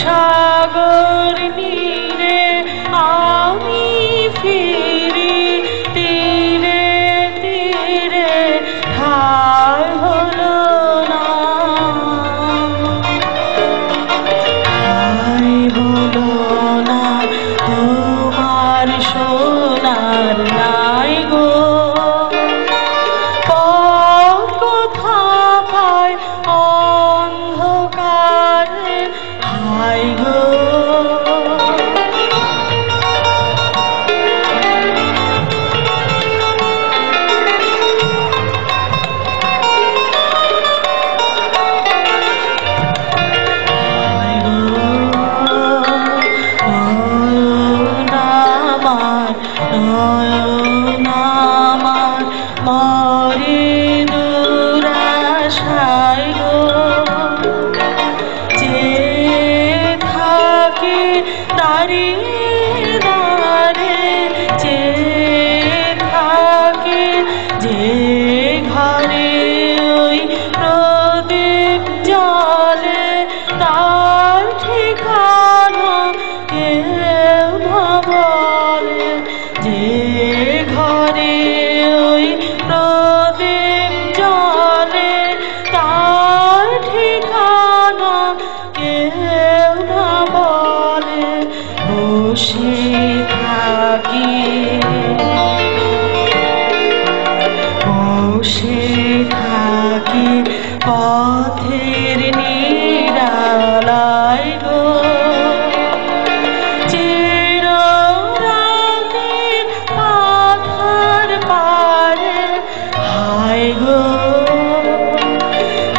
সাগর নীরে আমি ফিরি, তীরে তীরে ঠাই হলো না, ঠাই হলো না তোমার সোনার নাই গো। পথ কোথায় অন্ধকারে হাই গো, নয়ন আমার মরে দুরাশায় গো, যে থাকি দাঁড়িয়ে দাঁড়ে, যে থাকি যে ঘরে ওই প্রদীপ জলে, তার ঠিকানা কেউ না বলে, যে ঘরে ওই প্রদীপ জলে, তার ঠিকানা কেউ না বলে। বসে থাকি, বসে থাকি পথের নিরালায় গো, চিররাতের পাথার পারে হায় গো,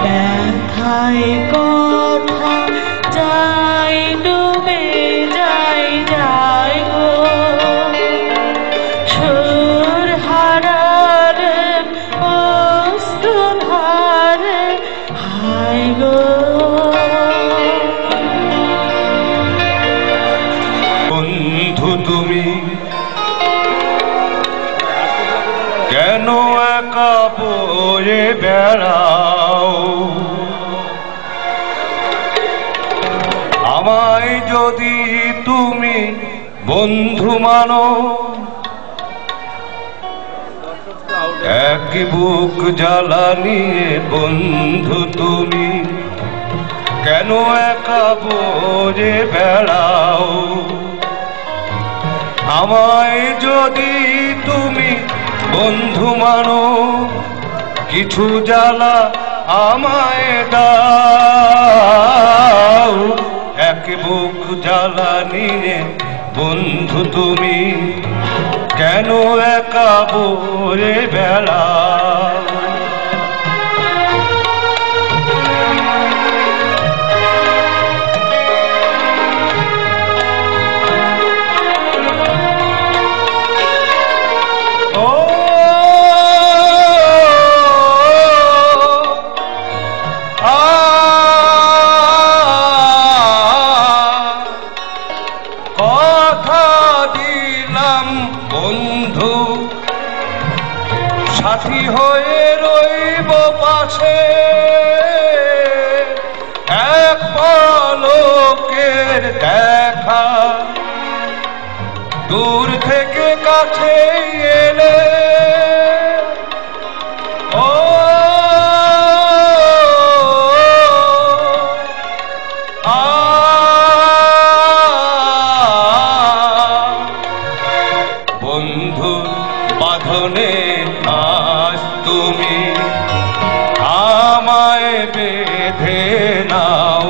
ব্যথায় কথা যাই ডুবে যাই যাই গো, সুর হারালে অশ্রু ধারে হায় গো। বন্ধু তুমি কেন একা বয়ে বেড়াও, আমায় যদি তুমি বন্ধু মানো, এক বুক জ্বালা নিয়ে বন্ধু তুমি কেন একা বয়ে বেড়াও, আমায় যদি তুমি বন্ধু মানো, কিছু জ্বালা আমায় দাও, এক বুক জ্বালা নিয়ে বন্ধু তুমি কেন একা বয়ে বেড়াও। কথা দিলাম বন্ধু, সাথী হয়ে রইব পাশে, এক পলকের দেখা দূর থেকে কাছে এলে, ও বন্ধু বাঁধনে আজ তুমি আমায় বেঁধে নাও,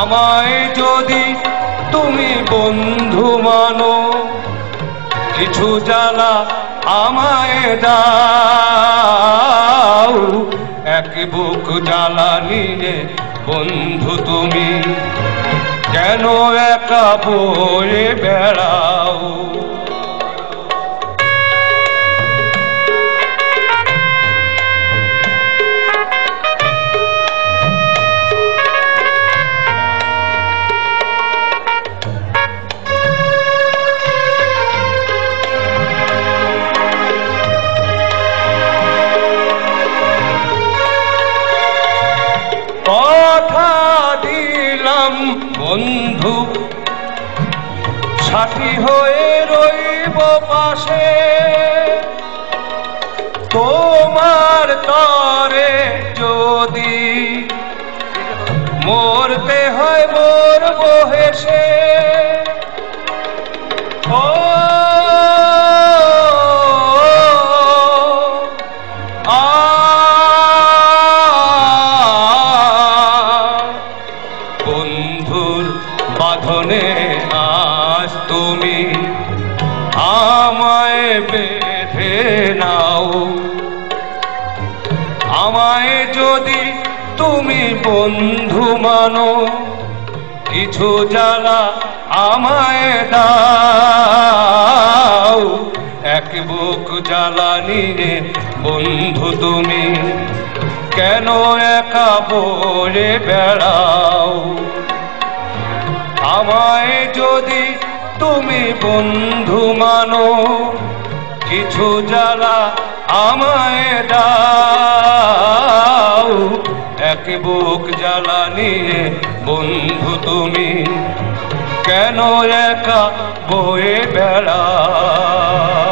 আমায় যদি তুমি বন্ধু মানো, কিছু জ্বালা আমায় দাও, এক বুক জ্বালা নিয়ে বন্ধু তুমি কেন একা বয়ে বেড়াও। কথা বন্ধু সাথী হয়ে রইব পাশে, তোমার তরে যদি মরতে হয় মরব হেসে। ও বন্ধুর বাঁধনে আজ তুমি আমায় বেঁধে নাও, আমায় যদি তুমি বন্ধু মানো, কিছু জ্বালা আমায় দাও। এক বুক জ্বালা নিয়ে বন্ধু তুমি কেন একা বয়ে বেড়াও, আমায় যদি তুমি বন্ধু মানো, কিছু জ্বালা আমায় দাও। এক বুক জ্বালা নিয়ে বন্ধু তুমি কেন একা বয়ে বেড়াও।